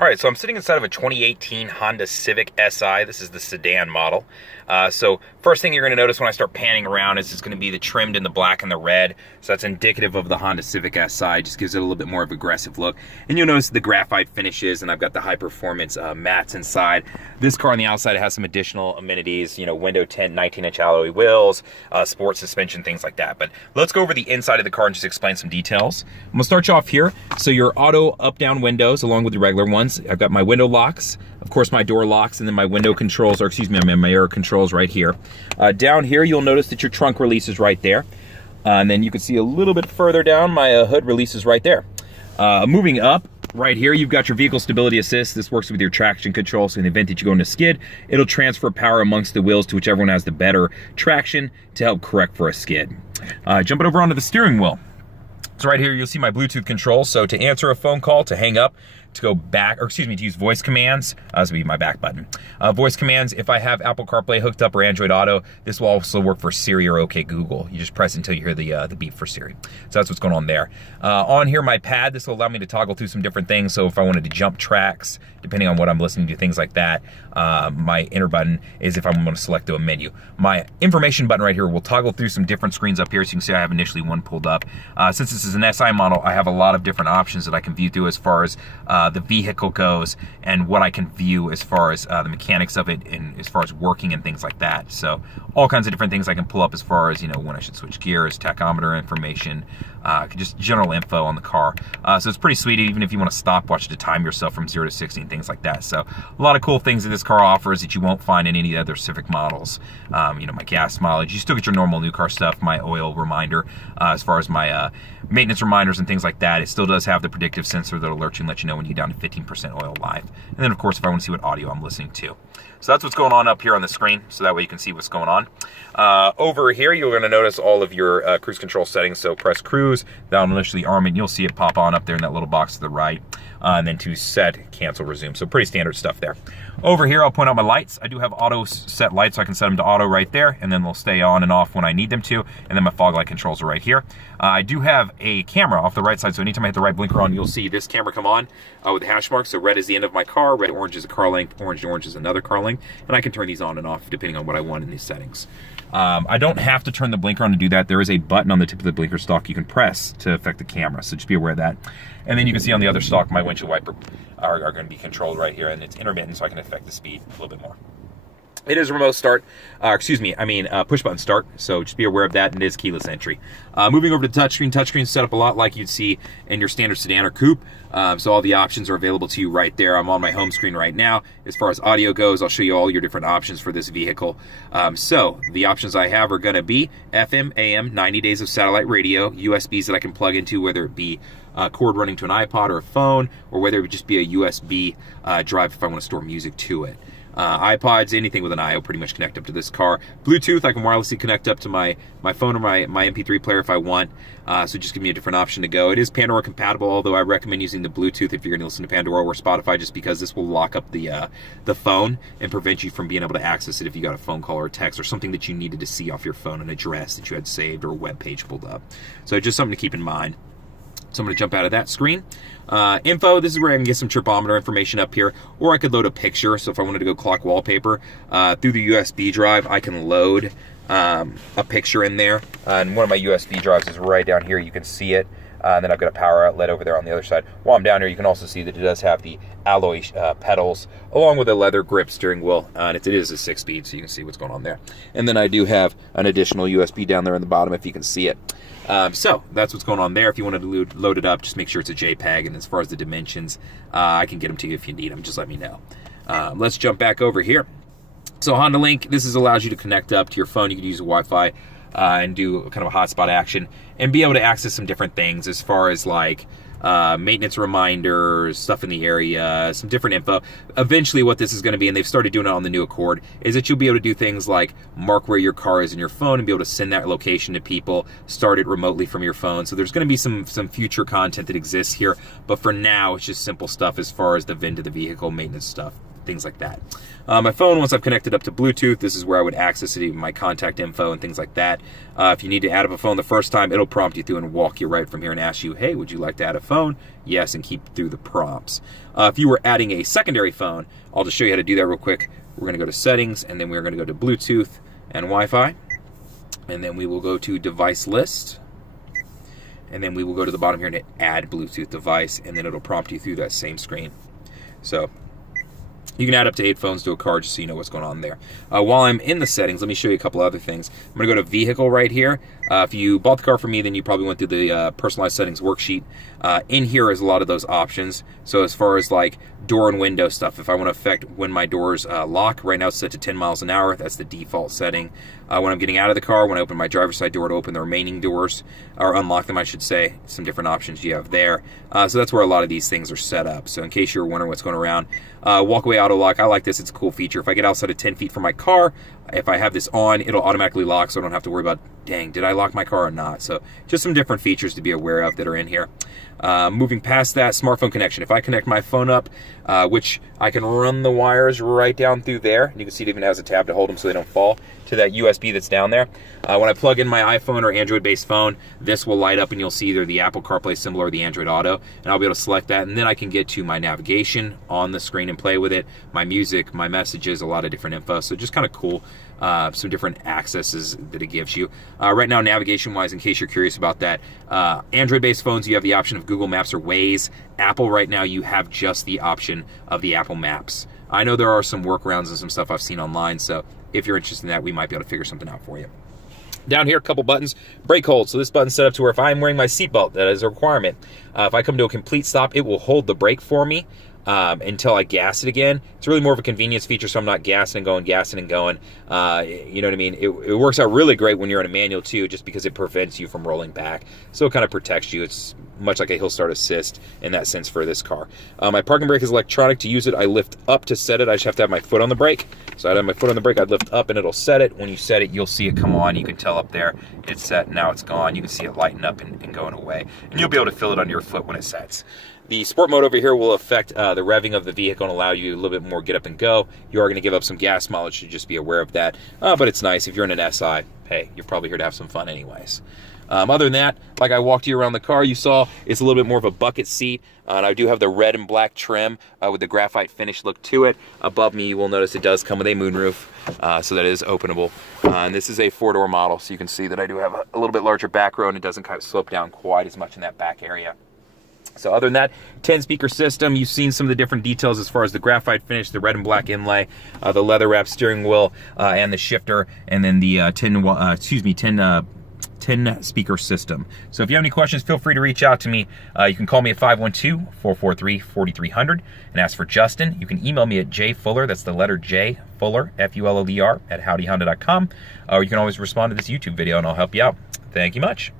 All right, so I'm sitting inside of a 2018 Honda Civic SI. This is the sedan model. So first thing you're going to notice when I start panning around is it's going to be the trimmed in the black and the red. So that's indicative of the Honda Civic SI. Just gives it a little bit more of an aggressive look. And you'll notice the graphite finishes, and I've got the high performance mats inside. This car on the outside has some additional amenities, window tint, 19-inch alloy wheels, sport suspension, things like that. But let's go over the inside of the car and just explain some details. I'm going to start you off here. So your auto up-down windows along with the regular ones. I've got my window locks, of course my door locks, and then my window controls, or excuse me, my air controls right here. Down here, you'll notice that your trunk release is right there. And then you can see a little bit further down, my hood release is right there. Moving up, right here, you've got your vehicle stability assist. This works with your traction control, so in the event that you go into skid, it'll transfer power amongst the wheels to whichever one has the better traction to help correct for a skid. Jumping over onto the steering wheel. So right here, you'll see my Bluetooth control. So to answer a phone call, to hang up, to go back, or excuse me, to use voice commands, this would be my back button. Voice commands, if I have Apple CarPlay hooked up or Android Auto, this will also work for Siri or OK Google. You just press until you hear the beep for Siri. So that's what's going on there. On here, my pad, this will allow me to toggle through some different things. So if I wanted to jump tracks, depending on what I'm listening to, things like that, my enter button is if I'm going to select a menu. My information button right here will toggle through some different screens up here. So you can see I have initially one pulled up. Since this is an SI model, I have a lot of different options that I can view through as far as the vehicle goes and what I can view as far as the mechanics of it and as far as working and things like that. So all kinds of different things I can pull up as far as, when I should switch gears, tachometer information, just general info on the car. So it's pretty sweet, even if you want to stopwatch to time yourself from 0 to 60 and things like that. So a lot of cool things that this car offers that you won't find in any other Civic models. My gas mileage, you still get your normal new car stuff, my oil reminder, as far as my maintenance reminders and things like that. It still does have the predictive sensor that'll alert you and let you know when you're down to 15% oil life. And then of course, if I want to see what audio I'm listening to. So that's what's going on up here on the screen, so that way you can see what's going on. Over here, you're going to notice all of your cruise control settings. So press cruise, that'll initially arm it, and you'll see it pop on up there in that little box to the right. And then to set, cancel, resume. So pretty standard stuff there. Over here, I'll point out my lights. I do have auto set lights, so I can set them to auto right there, and then they'll stay on and off when I need them to. And then my fog light controls are right here. I do have a camera off the right side, so anytime I hit the right blinker on, you'll see this camera come on with the hash mark. So red is the end of my car, red, orange is a car length, orange, orange is another car length. And I can turn these on and off depending on what I want in these settings. I don't have to turn the blinker on to do that. There is a button on the tip of the blinker stalk you can press to affect the camera, so just be aware of that. And then you can see on the other stalk, my windshield wiper are going to be controlled right here, and it's intermittent, so I can affect the speed a little bit more. It is remote start, push button start, so just be aware of that, and it is keyless entry. Moving over to the touchscreen, touchscreen's set up a lot like you'd see in your standard sedan or coupe, so all the options are available to you right there. I'm on my home screen right now. As far as audio goes, I'll show you all your different options for this vehicle. So the options I have are going to be FM, AM, 90 days of satellite radio, USBs that I can plug into, whether it be cord running to an iPod or a phone, or whether it would just be a USB drive if I want to store music to it. iPods, anything with an I will pretty much connect up to this car. Bluetooth, I can wirelessly connect up to my phone or my MP3 player if I want. So just give me a different option to go. It is Pandora compatible, although I recommend using the Bluetooth if you're going to listen to Pandora or Spotify, just because this will lock up the phone and prevent you from being able to access it if you got a phone call or a text or something that you needed to see off your phone, an address that you had saved or a web page pulled up. So just something to keep in mind. So I'm going to jump out of that screen. Info, this is where I can get some tripometer information up here, or I could load a picture. So if I wanted to go clock wallpaper, through the USB drive, I can load a picture in there. And one of my USB drives is right down here. You can see it. And then I've got a power outlet over there on the other side. While I'm down here, you can also see that it does have the alloy pedals, along with a leather grip steering wheel. And it is a 6-speed, so you can see what's going on there. And then I do have an additional USB down there in the bottom, if you can see it. So that's what's going on there. If you wanted to load it up, just make sure it's a JPEG. And as far as the dimensions, I can get them to you if you need them. Just let me know. Let's jump back over here. So Honda Link, this allows you to connect up to your phone. You can use a Wi-Fi and do kind of a hotspot action and be able to access some different things as far as like maintenance reminders, stuff in the area, some different info. Eventually what this is going to be, and they've started doing it on the new Accord, is that you'll be able to do things like mark where your car is in your phone and be able to send that location to people, start it remotely from your phone. So there's going to be some future content that exists here, but for now it's just simple stuff as far as the VIN to the vehicle maintenance stuff. things like that. My phone, once I've connected up to Bluetooth, this is where I would access it, my contact info and things like that. If you need to add up a phone the first time, it'll prompt you through and walk you right from here and ask you, hey, would you like to add a phone? Yes, and keep through the prompts. If you were adding a secondary phone, I'll just show you how to do that real quick. We're going to go to settings, and then we're going to go to Bluetooth and Wi-Fi. And then we will go to device list. And then we will go to the bottom here and hit add Bluetooth device, and then it'll prompt you through that same screen. So you can add up to 8 phones to a car just so you know what's going on there. While I'm in the settings, let me show you a couple other things. I'm going to go to vehicle right here. If you bought the car from me, then you probably went through the personalized settings worksheet. In here is a lot of those options. So as far as like door and window stuff, if I want to affect when my doors lock, right now it's set to 10 miles an hour. That's the default setting. When I'm getting out of the car, when I open my driver's side door to open the remaining doors, or unlock them, I should say, some different options you have there. So that's where a lot of these things are set up. So in case you're wondering what's going around, walkaway auto lock, I like this. It's a cool feature. If I get outside of 10 feet from my car, if I have this on, it'll automatically lock, so I don't have to worry about, dang, did I lock my car or not? So just some different features to be aware of that are in here. Moving past that, smartphone connection. If I connect my phone up, which I can run the wires right down through there, and you can see it even has a tab to hold them so they don't fall, to that USB that's down there. When I plug in my iPhone or Android-based phone, this will light up and you'll see either the Apple CarPlay symbol or the Android Auto, and I'll be able to select that, and then I can get to my navigation on the screen and play with it, my music, my messages, a lot of different info. So just kind of cool, some different accesses that it gives you. Right now, navigation-wise, in case you're curious about that, Android-based phones, you have the option of Google Maps or Waze. Apple, right now, you have just the option of the Apple Maps. I know there are some workarounds and some stuff I've seen online, so if you're interested in that, we might be able to figure something out for you. Down here, a couple buttons. Brake hold. So this button's set up to where if I'm wearing my seatbelt, that is a requirement. If I come to a complete stop, it will hold the brake for me until I gas it again. It's really more of a convenience feature, so I'm not gassing and going, gassing and going. You know what I mean? It works out really great when you're in a manual too, just because it prevents you from rolling back. So it kind of protects you. It's much like a hill start assist in that sense for this car. My parking brake is electronic. To use it, I lift up to set it. I just have to have my foot on the brake. So I'd have my foot on the brake, I'd lift up and it'll set it. When you set it, you'll see it come on. You can tell up there it's set, now it's gone. You can see it lighten up and going away. And you'll be able to feel it on your foot when it sets. The sport mode over here will affect the revving of the vehicle and allow you a little bit more get up and go. You are going to give up some gas mileage, so just be aware of that. But it's nice. If you're in an SI, hey, you're probably here to have some fun anyways. Other than that, like I walked you around the car, you saw it's a little bit more of a bucket seat. And I do have the red and black trim with the graphite finish look to it. Above me, you will notice it does come with a moonroof, so that is openable. And this is a 4-door model, so you can see that I do have a little bit larger back row, and it doesn't kind of slope down quite as much in that back area. So other than that, 10-speaker system. You've seen some of the different details as far as the graphite finish, the red and black inlay, the leather wrap steering wheel, and the shifter, and then the 10-speaker system. So if you have any questions, feel free to reach out to me. You can call me at 512-443-4300 and ask for Justin. You can email me at jfuller, that's the letter J, Fuller, F-U-L-L-E-R, at howdyhonda.com. Or you can always respond to this YouTube video and I'll help you out. Thank you much.